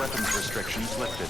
weapons restrictions lifted.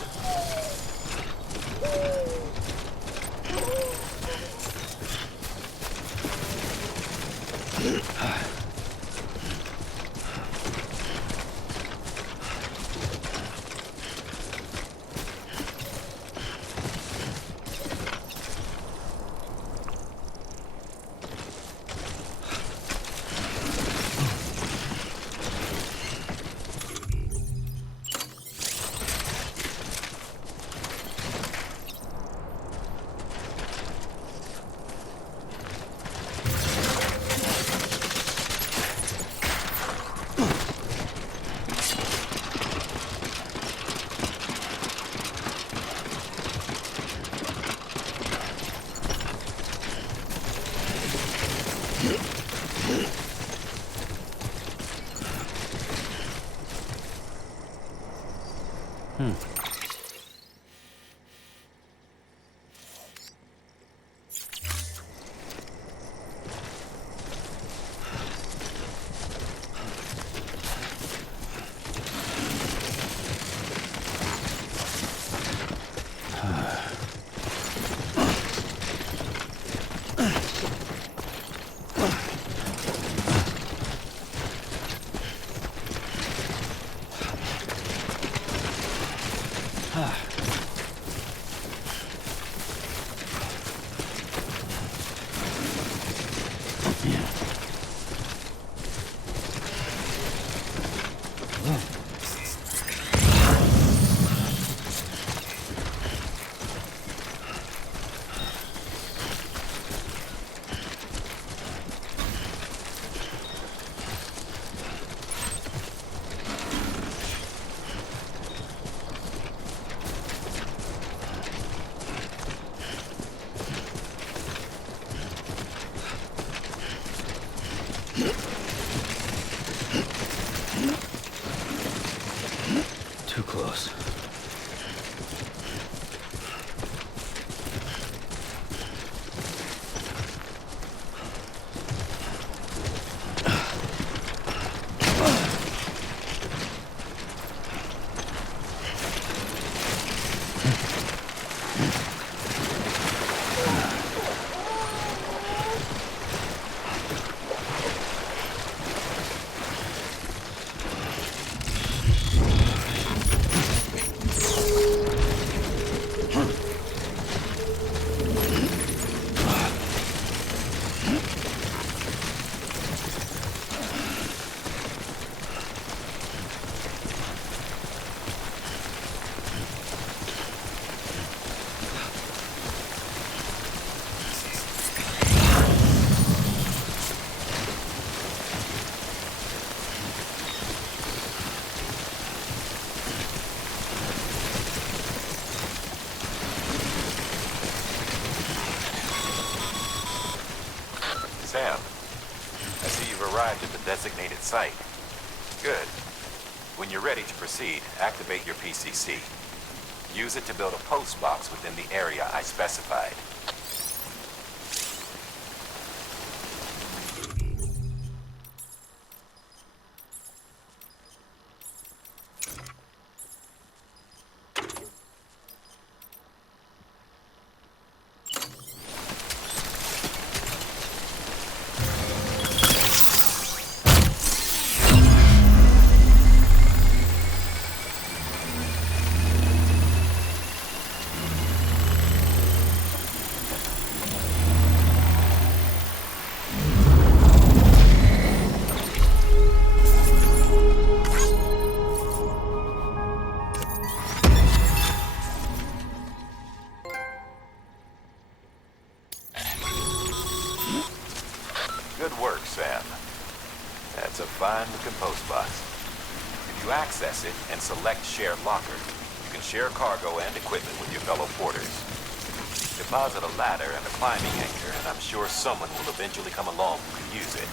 Too close. Sam, I see you've arrived at the designated site. Good. When you're ready to proceed, activate your PCC. Use it to build a post box within the area I specified. Good work, Sam. That's a fine-looking post box. If you access it and select Share Locker, you can share cargo and equipment with your fellow porters. Deposit a ladder and a climbing anchor, and I'm sure someone will eventually come along who can use it.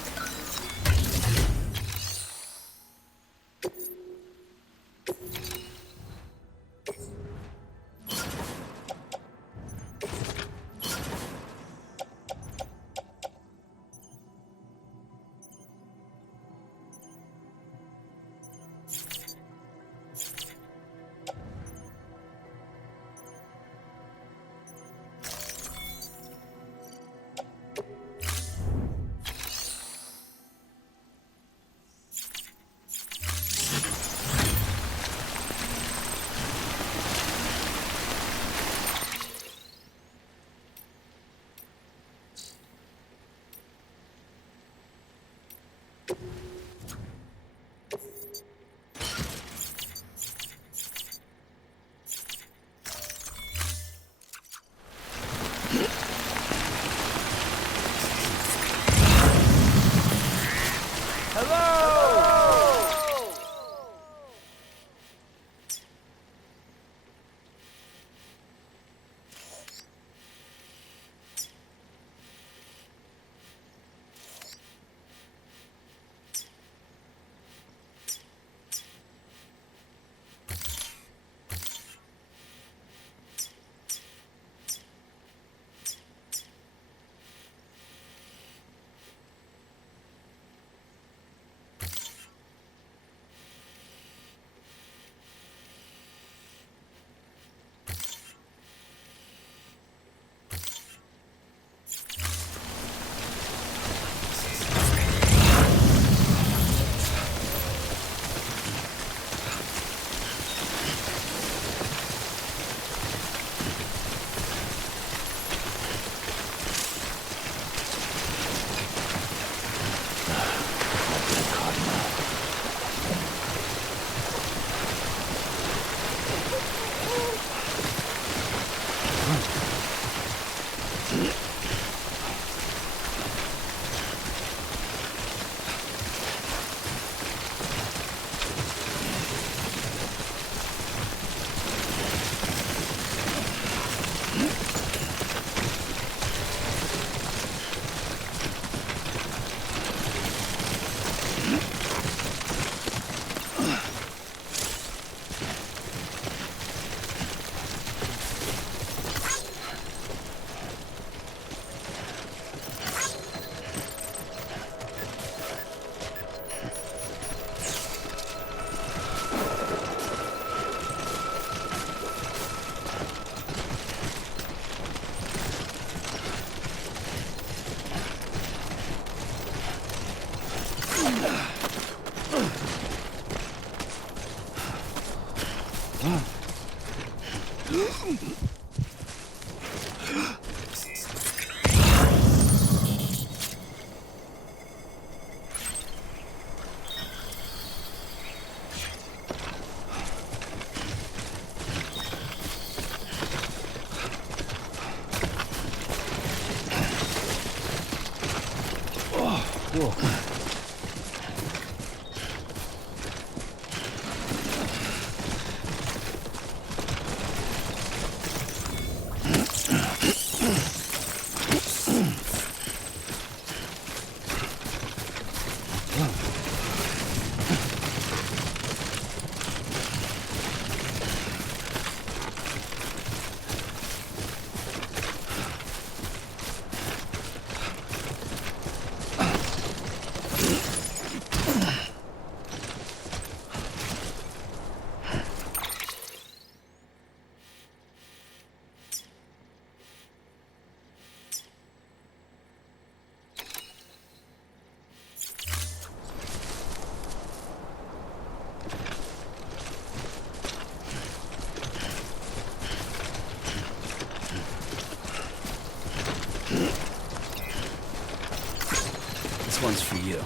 Whoa. This one's for you.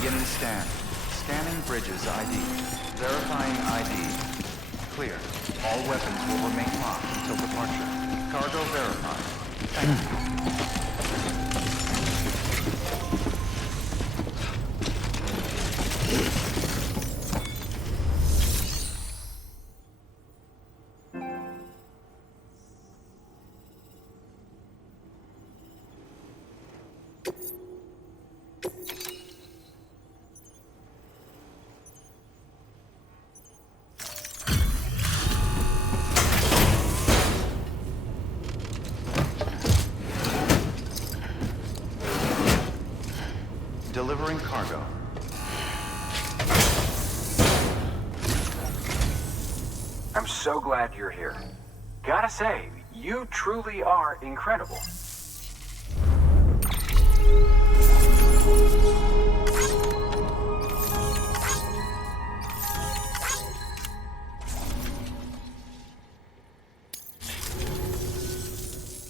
Beginning scan. Scanning bridges ID. Verifying ID. Clear. All weapons will remain locked until departure. Cargo verified. Thank you. Delivering cargo. I'm so glad you're here. Gotta say, you truly are incredible.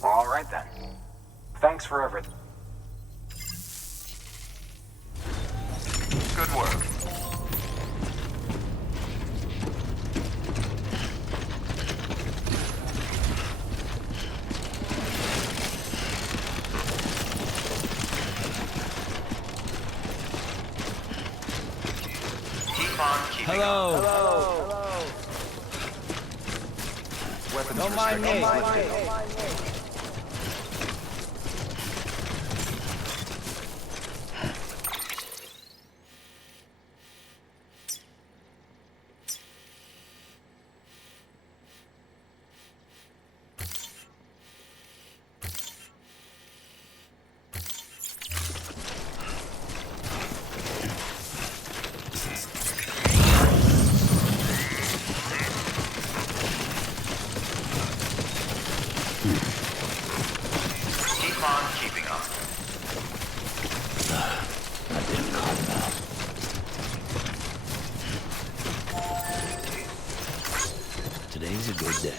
All right then. Thanks for everything. Good work. Keep on keeping Hello. on. Hello. Weapons Don't mind me. restrictions lifted. Keep on keeping on. I've been caught now. Today's a good day.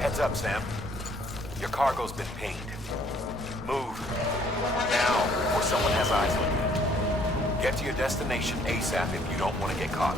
Heads up, Sam. Your cargo's been pinged. Move. Now, before someone has eyes on you. Get to your destination ASAP if you don't want to get caught.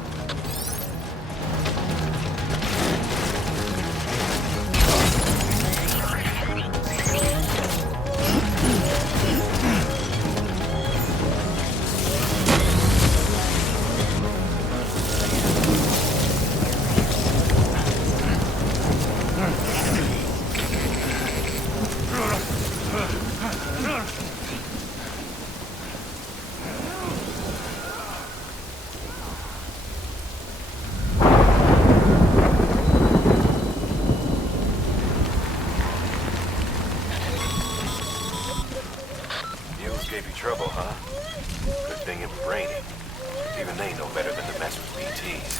Gave you trouble, huh? Good thing it was raining. Even they know better than to mess with BTs.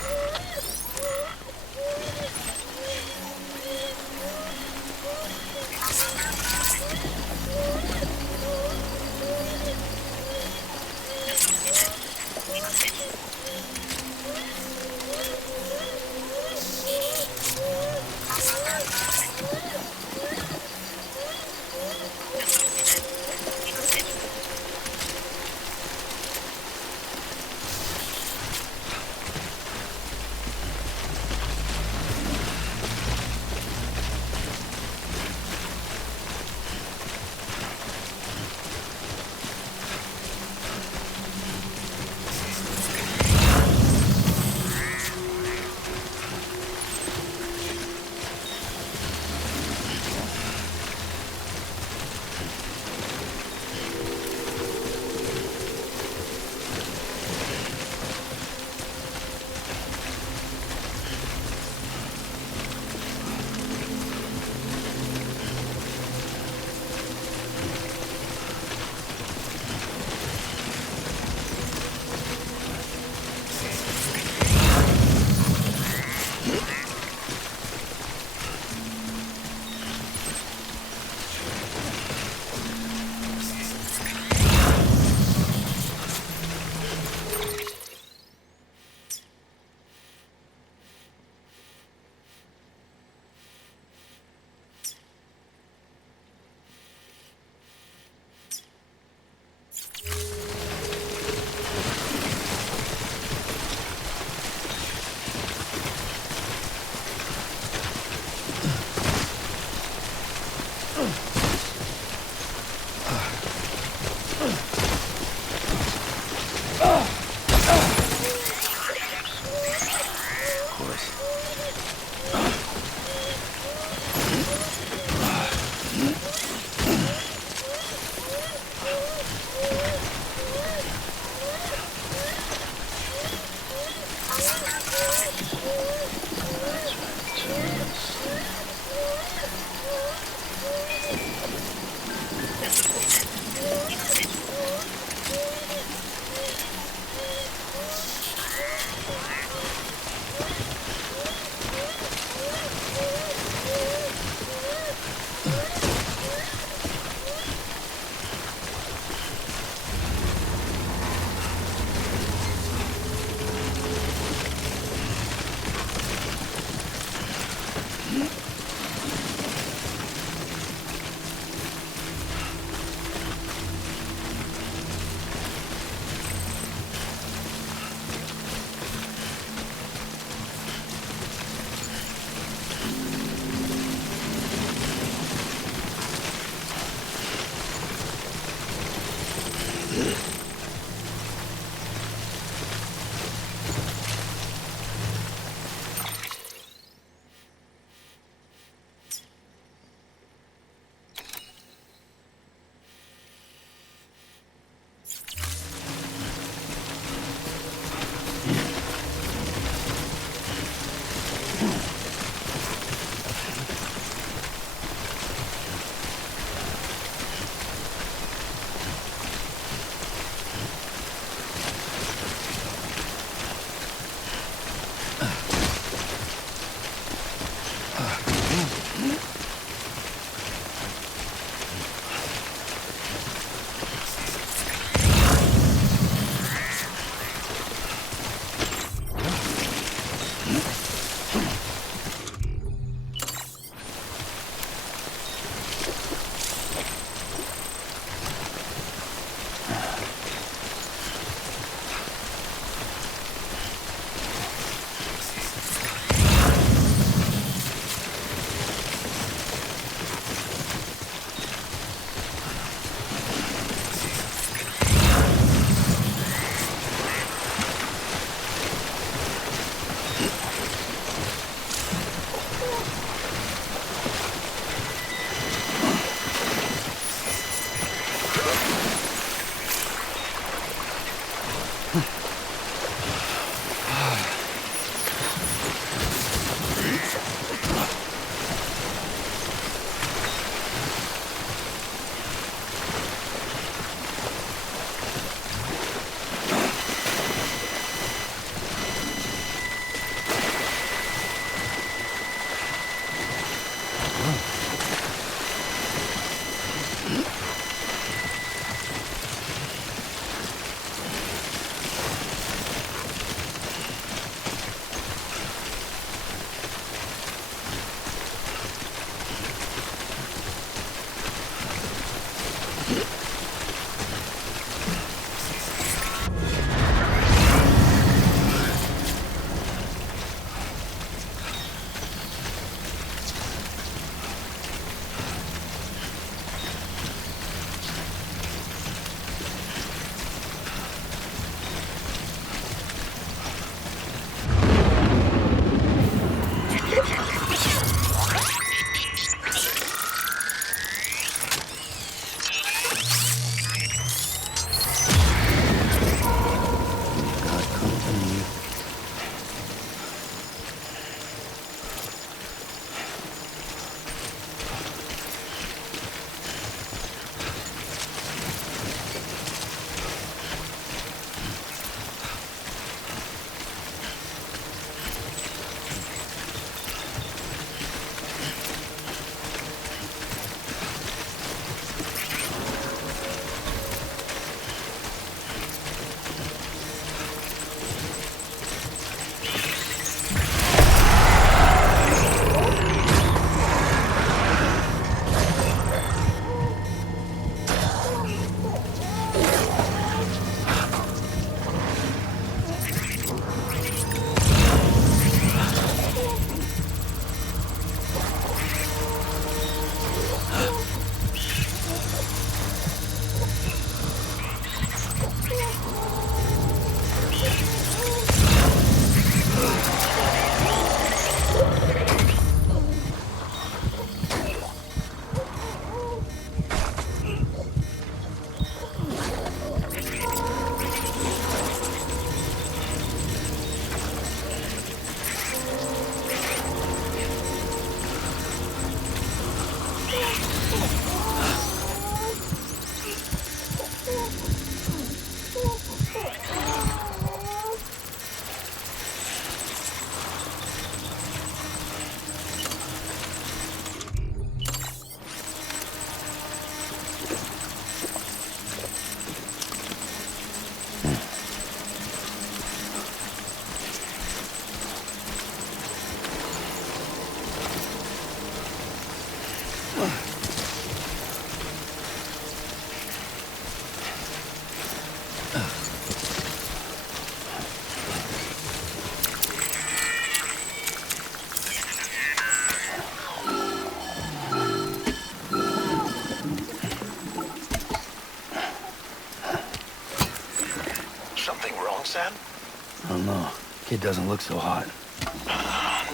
I don't know. Kid doesn't look so hot.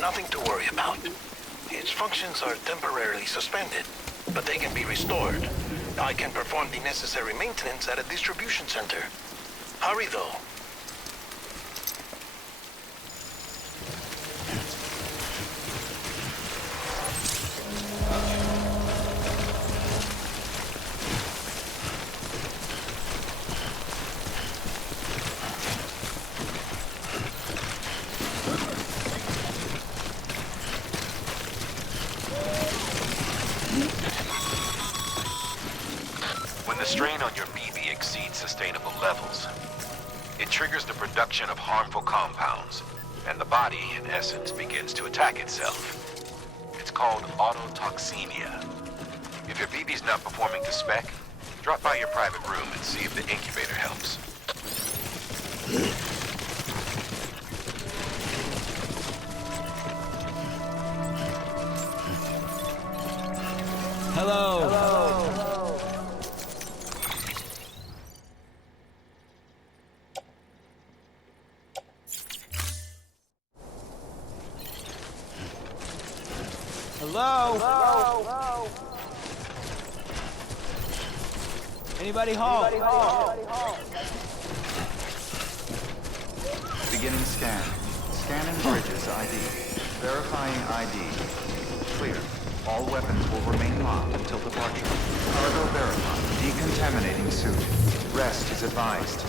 Nothing to worry about. Its functions are temporarily suspended, but they can be restored. I can perform the necessary maintenance at a distribution center. Hurry, though. When the strain on your BB exceeds sustainable levels, it triggers the production of harmful compounds, and the body, in essence, begins to attack itself. It's called autotoxemia. If your BB's not performing to spec, drop by your private room and see if the incubator helps. Hello. Hello? Anybody home? Beginning scan. Scanning bridges ID. Verifying ID. Clear. All weapons will remain locked until departure. Cargo verified. Decontaminating suit. Rest is advised.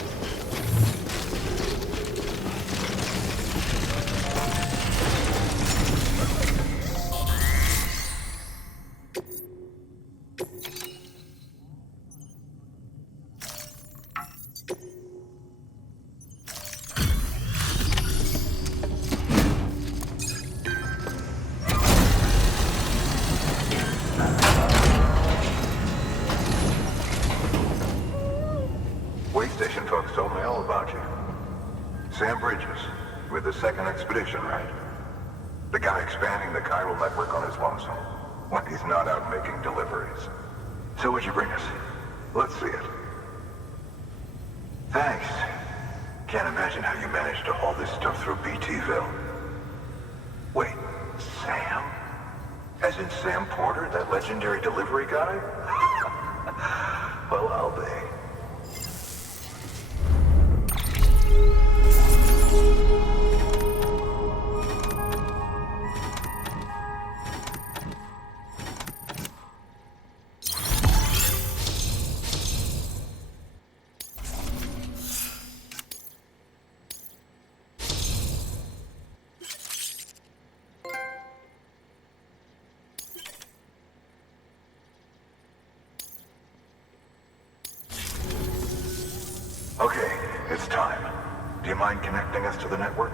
Station folks told me all about you. Sam Bridges, with the second expedition, right? The guy expanding the chiral network on his lonesome, when he's not out making deliveries. So what'd you bring us? Let's see it. Thanks. Can't imagine how you managed to haul this stuff through BTville. Wait, Sam? As in Sam Porter, that legendary delivery guy? Well, I'll be. Okay, it's time. Do you mind connecting us to the network?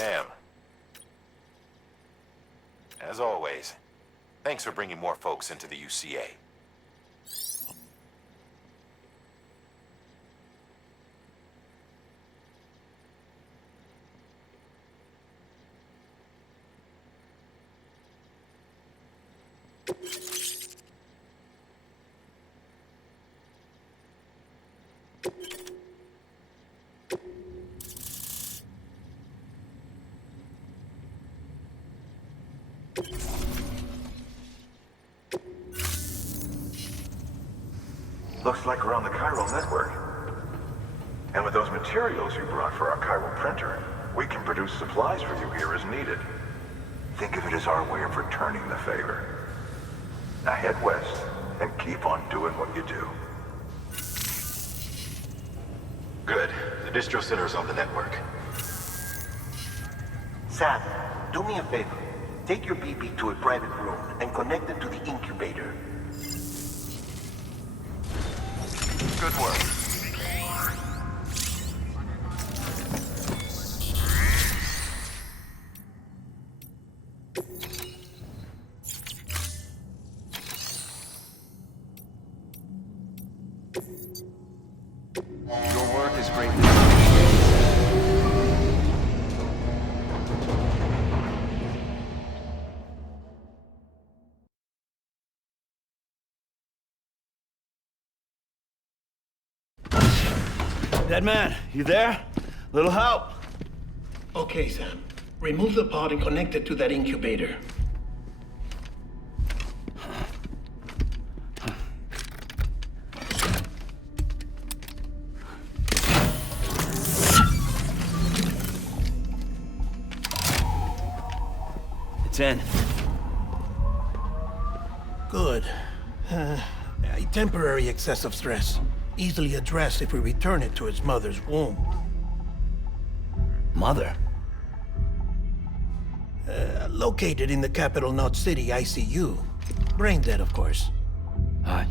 Sam. As always, thanks for bringing more folks into the UCA. Looks like we're on the chiral network. And with those materials you brought for our chiral printer, we can produce supplies for you here as needed. Think of it as our way of returning the favor. Now head west and keep on doing what you do. Good. The distro center is on the network. Sam, do me a favor. Take your BB to a private room and connect it to the incubator. Good work. Your work is greatly appreciated. Dead man, you there? Little help? Okay, Sam. Remove the pod and connect it to that incubator. It's in. Good. A temporary excess of stress. Easily addressed if we return it to its mother's womb. Mother? Located in the capital Knot City ICU. Brain dead, of course.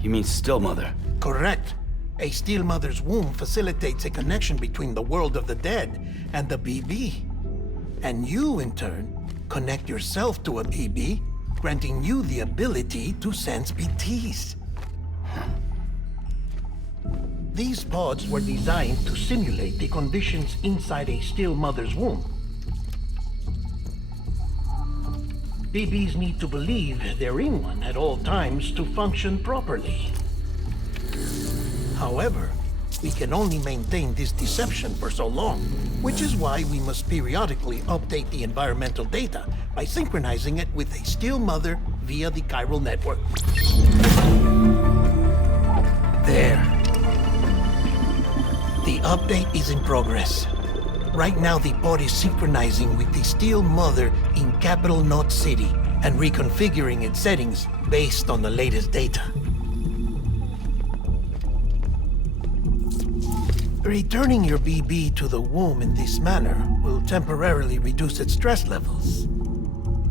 You mean still mother? Correct. A still mother's womb facilitates a connection between the world of the dead and the BB. And you, in turn, connect yourself to a BB, granting you the ability to sense BTs. These pods were designed to simulate the conditions inside a still mother's womb. BBs need to believe they're in one at all times to function properly. However, we can only maintain this deception for so long, which is why we must periodically update the environmental data by synchronizing it with a still mother via the chiral network. There. The update is in progress. Right now, the pod is synchronizing with the still mother in capital Knot City and reconfiguring its settings based on the latest data. Returning your BB to the womb in this manner will temporarily reduce its stress levels.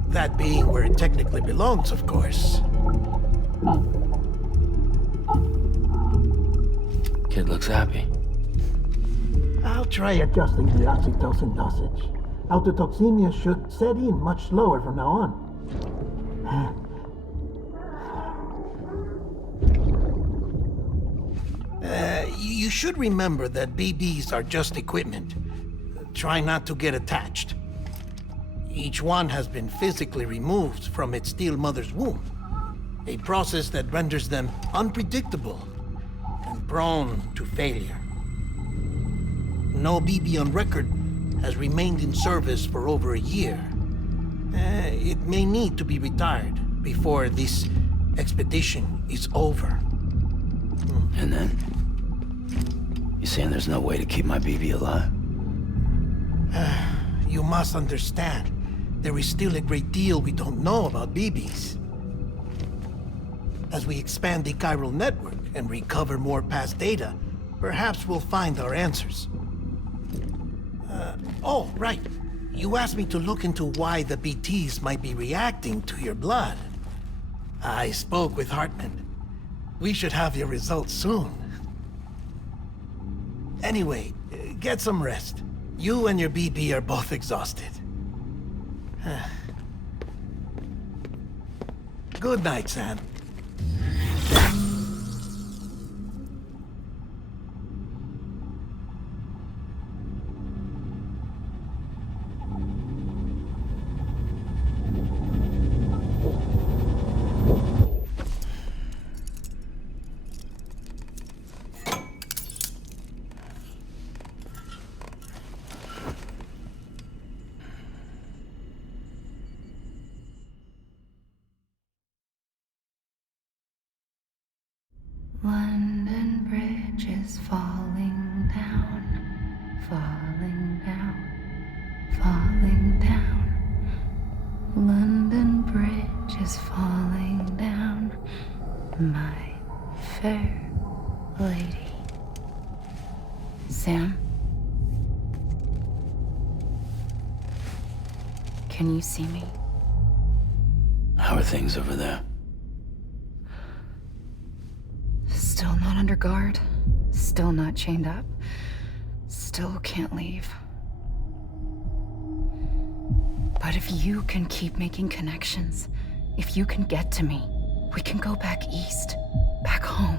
That being where it technically belongs, of course. Kid looks happy. I'll try adjusting the oxytocin dosage. Autotoxemia should set in much slower from now on. You should remember that BBs are just equipment. Try not to get attached. Each one has been physically removed from its still mother's womb. A process that renders them unpredictable and prone to failure. No BB on record has remained in service for over a year. It may need to be retired before this expedition is over. And then? You saying there's no way to keep my BB alive? You must understand, there is still a great deal we don't know about BBs. As we expand the chiral network and recover more past data, perhaps we'll find our answers. Oh, right. You asked me to look into why the BTs might be reacting to your blood. I spoke with Hartman. We should have your results soon. Anyway, get some rest. You and your BB are both exhausted. Good night, Sam. London Bridge is falling down, falling down, falling down. London Bridge is falling down, my fair lady. Sam? Can you see me? How are things over there? Still not under guard. Still not chained up. Still can't leave. But if you can keep making connections, if you can get to me, we can go back east, back home.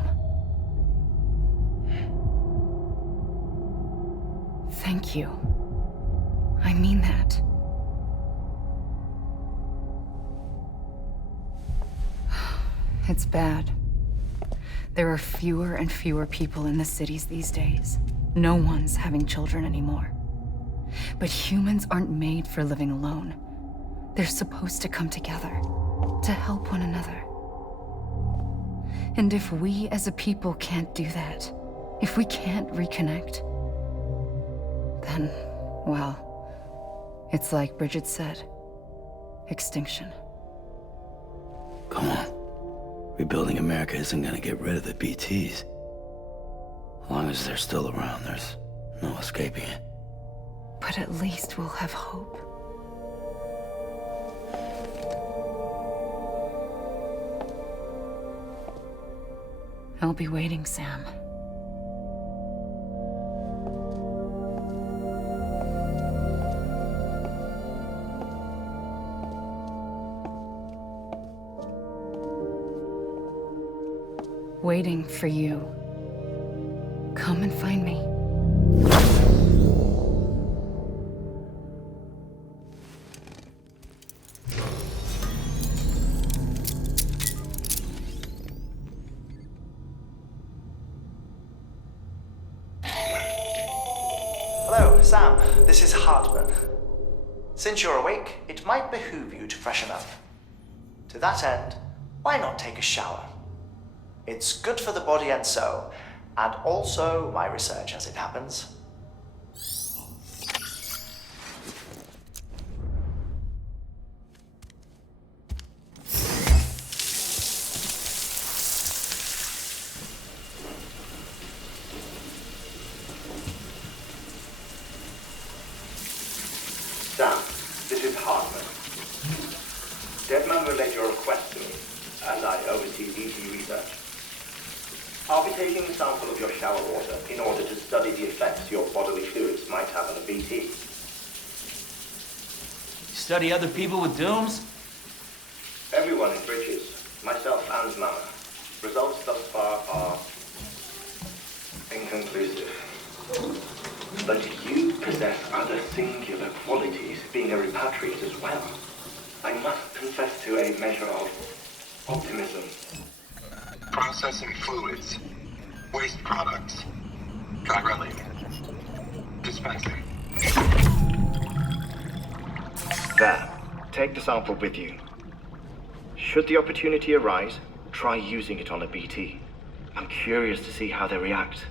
Thank you. I mean that. It's bad. There are fewer and fewer people in the cities these days. No one's having children anymore. But humans aren't made for living alone. They're supposed to come together, to help one another. And if we as a people can't do that, if we can't reconnect, then, well, it's like Bridget said, extinction. Come on. Rebuilding America isn't gonna get rid of the BTs. As long as they're still around, there's no escaping it. But at least we'll have hope. I'll be waiting, Sam. Waiting for you. Come and find me. Hello, Sam. This is Hartman. Since you're awake, it might behoove you to freshen up. To that end, why not take a shower? It's good for the body and soul, and also my research as it happens. Sam, this is Hartman. Deadman relayed your request to me, as I oversee BT research. I'll be taking a sample of your shower water in order to study the effects your bodily fluids might have on a BT. Study other people with dooms? Everyone in Bridges, myself and Mama. Results thus far are inconclusive. But you possess other singular qualities, being a repatriate as well. I must confess to a measure of optimism. Processing fluids, waste products, dry dispensing. There, take the sample with you. Should the opportunity arise, try using it on a BT. I'm curious to see how they react.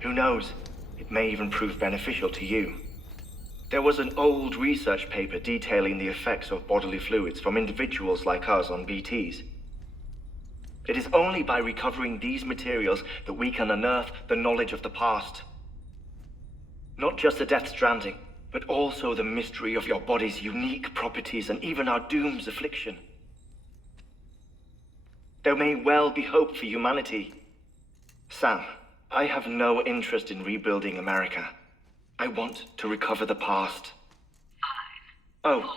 Who knows, it may even prove beneficial to you. There was an old research paper detailing the effects of bodily fluids from individuals like us on BTs. It is only by recovering these materials that we can unearth the knowledge of the past. Not just the Death Stranding, but also the mystery of your body's unique properties and even our doom's affliction. There may well be hope for humanity. Sam, I have no interest in rebuilding America. I want to recover the past. 5, Oh, 4,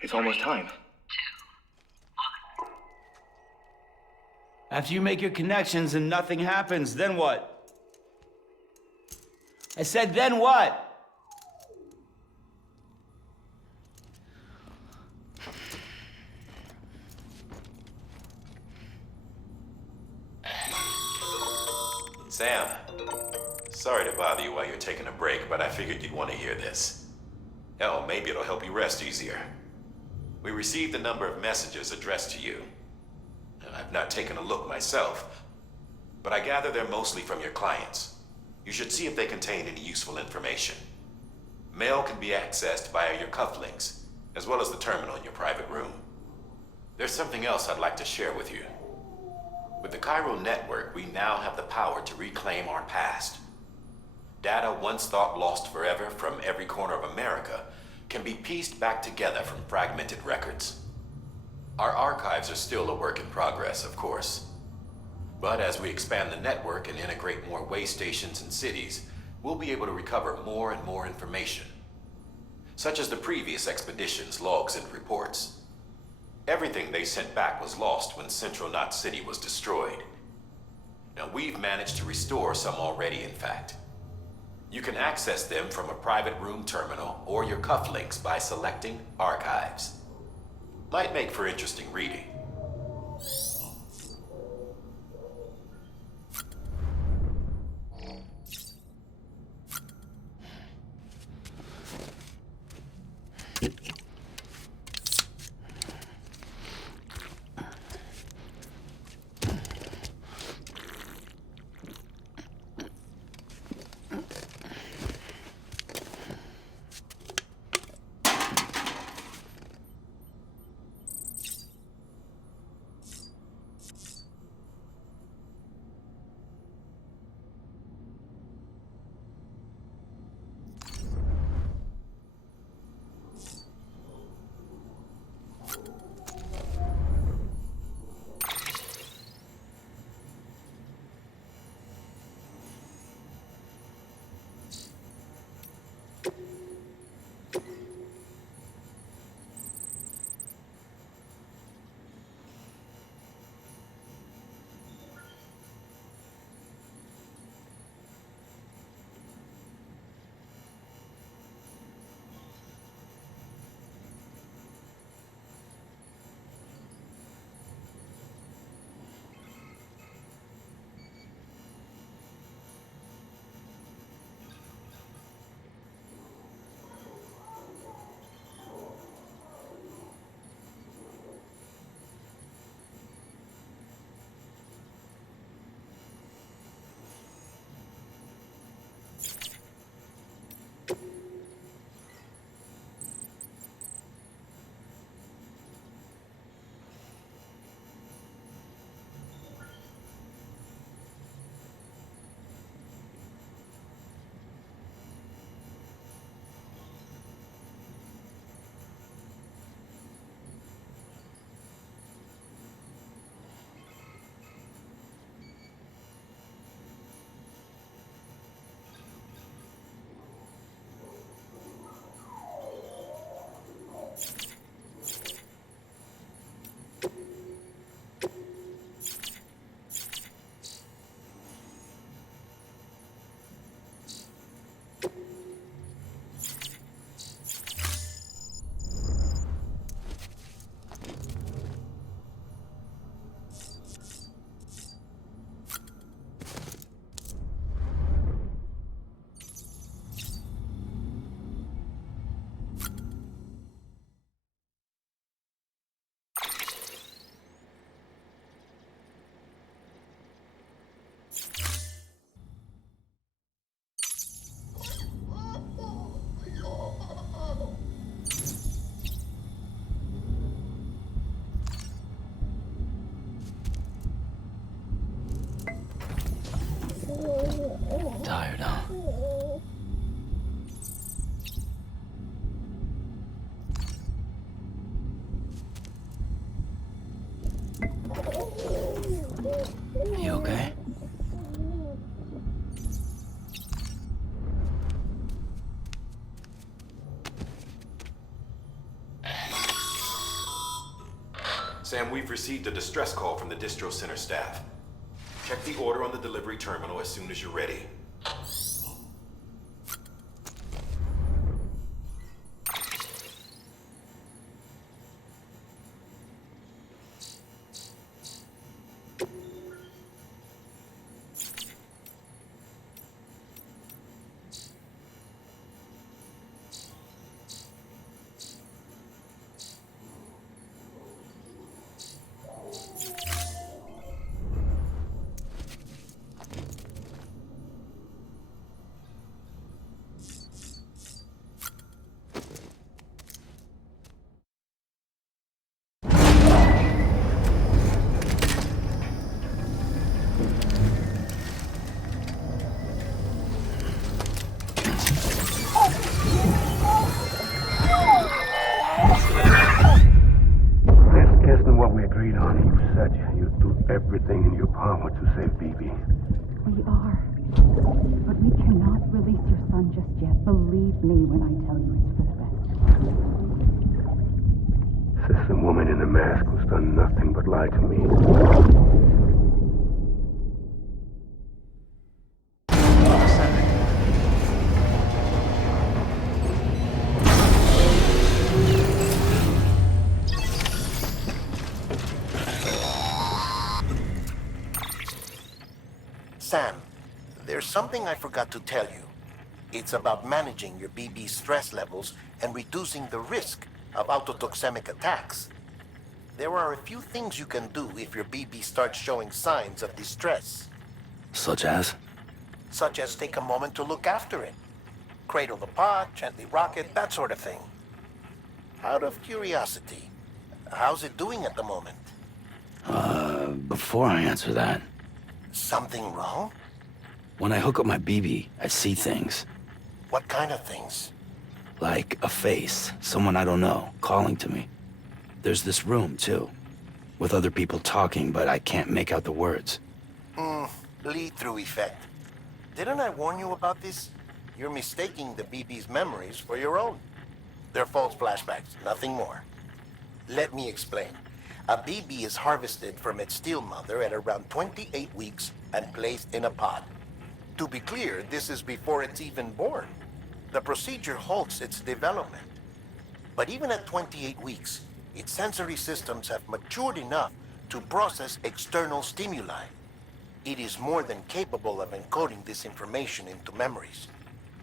it's almost time. 2, 1. After you make your connections and nothing happens, then what? I said, then what? Sam, sorry to bother you while you're taking a break, but I figured you'd want to hear this. Hell, maybe it'll help you rest easier. We received a number of messages addressed to you. I've not taken a look myself, but I gather they're mostly from your clients. You should see if they contain any useful information. Mail can be accessed via your cufflinks, as well as the terminal in your private room. There's something else I'd like to share with you. With the chiral network, we now have the power to reclaim our past. Data once thought lost forever from every corner of America can be pieced back together from fragmented records. Our archives are still a work in progress, of course. But as we expand the network and integrate more way stations and cities, we'll be able to recover more and more information, such as the previous expedition's logs and reports. Everything they sent back was lost when Central Knot City was destroyed. Now, we've managed to restore some already, in fact. You can access them from a private room terminal or your cufflinks by selecting Archives. Might make for interesting reading. Tired, huh? You okay? Sam, we've received a distress call from the distro center staff. Check the order on the delivery terminal as soon as you're ready. I want to save BB. We are. But we cannot release your son just yet. Believe me when I tell you it's for the best. Says the woman in the mask who's done nothing but lie to me. Sam, there's something I forgot to tell you. It's about managing your BB stress levels and reducing the risk of autotoxemic attacks. There are a few things you can do if your BB starts showing signs of distress. Such as? Such as take a moment to look after it. Cradle the pod, gently rock it, that sort of thing. Out of curiosity, how's it doing at the moment? Before I answer that, Something wrong? when I hook up my BB, I see things. What kind of things? Like a face, someone I don't know, calling to me. There's this room, too, with other people talking, but I can't make out the words. Bleed-through effect. Didn't I warn you about this? You're mistaking the BB's memories for your own. They're false flashbacks, nothing more. Let me explain. A BB is harvested from its steel mother at around 28 weeks and placed in a pod. To be clear, this is before it's even born. The procedure halts its development. But even at 28 weeks, its sensory systems have matured enough to process external stimuli. It is more than capable of encoding this information into memories,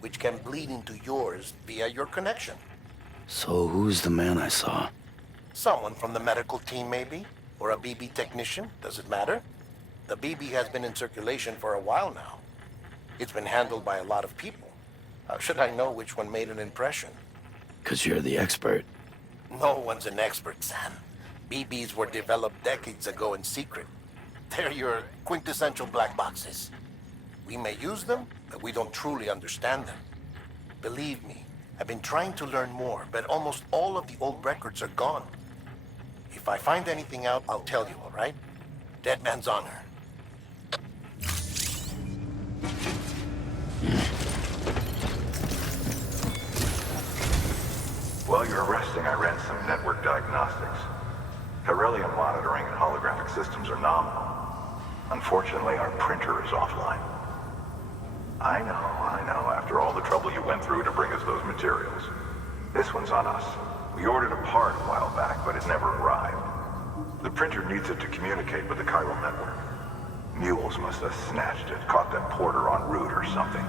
which can bleed into yours via your connection. So who's the man I saw? Someone from the medical team, maybe? Or a BB technician? Does it matter? The BB has been in circulation for a while now. It's been handled by a lot of people. How should I know which one made an impression? 'Cause you're the expert. No one's an expert, Sam. BBs were developed decades ago in secret. They're your quintessential black boxes. We may use them, but we don't truly understand them. Believe me, I've been trying to learn more, but almost all of the old records are gone. If I find anything out, I'll tell you, all right? Dead man's honor. While you're resting, I ran some network diagnostics. Beryllium monitoring and holographic systems are nominal. Unfortunately, our printer is offline. I know. After all the trouble you went through to bring us those materials. This one's on us. We ordered a part a while back, but it never arrived. The printer needs it to communicate with the chiral network. Mules must have snatched it, caught that porter en route or something.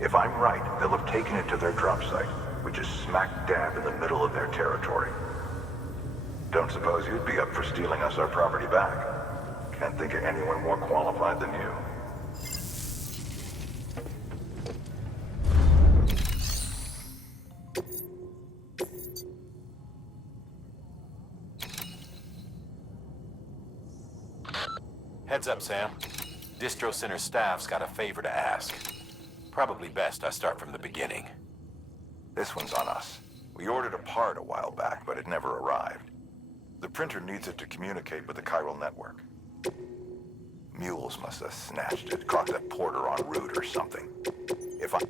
If I'm right, they'll have taken it to their drop site, which is smack dab in the middle of their territory. Don't suppose you'd be up for stealing us our property back? Can't think of anyone more qualified than you. Heads up, Sam. Distro Center staff's got a favor to ask. Probably best I start from the beginning. This one's on us. We ordered a part a while back, but it never arrived. The printer needs it to communicate with the chiral network. Mules must have snatched it, caught that porter en route or something. If I...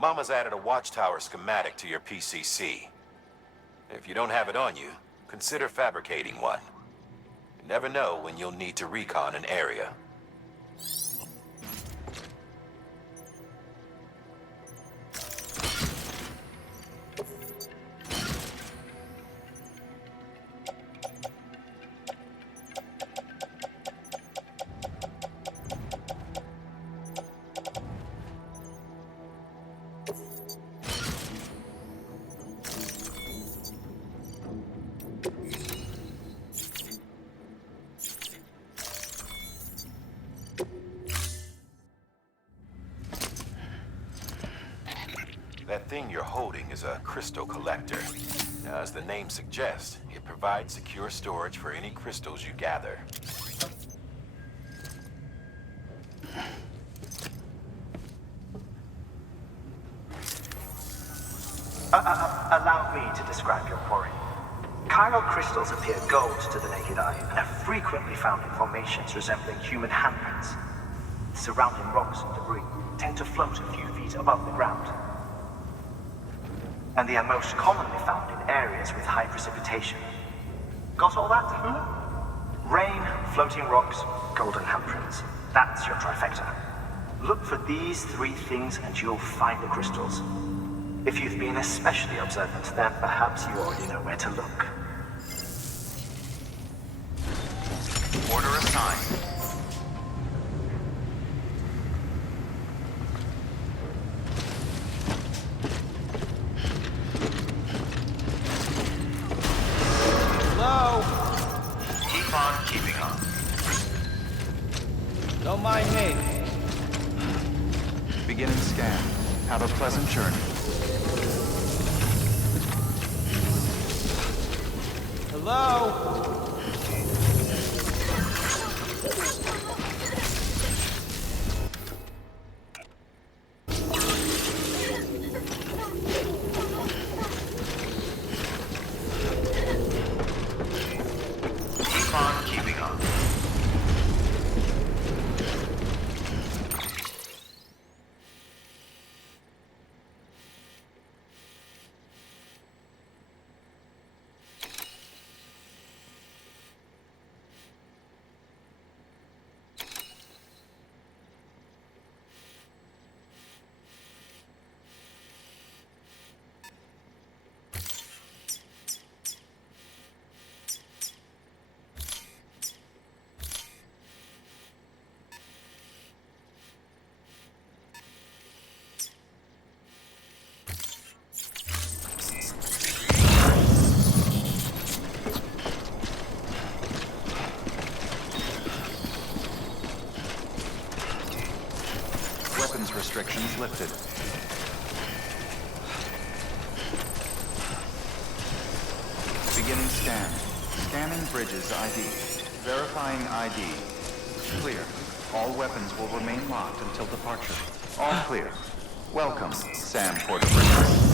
Mama's added a watchtower schematic to your PCC. If you don't have it on you, consider fabricating one. You never know when you'll need to recon an area. That thing you're holding is a crystal collector. Now, as the name suggests, it provides secure storage for any crystals you gather. Allow me to describe your quarry. Chiral crystals appear gold to the naked eye and are frequently found in formations resembling human handprints. Surrounding rocks and debris tend to float a few feet above the ground. And they are most commonly found in areas with high precipitation. Got all that? Rain, floating rocks, golden handprints. That's your trifecta. Look for these three things and you'll find the crystals. If you've been especially observant, then perhaps you already know where to look. Order assigned. Hello? Keep on keeping on. Don't mind me. Beginning scan. Have a pleasant journey. Hello? Keep on keeping on. Weapons restrictions lifted. Beginning scan. Scanning bridges ID. Verifying ID. Clear. All weapons will remain locked until departure. All clear. Welcome, Sam Porter Bridges.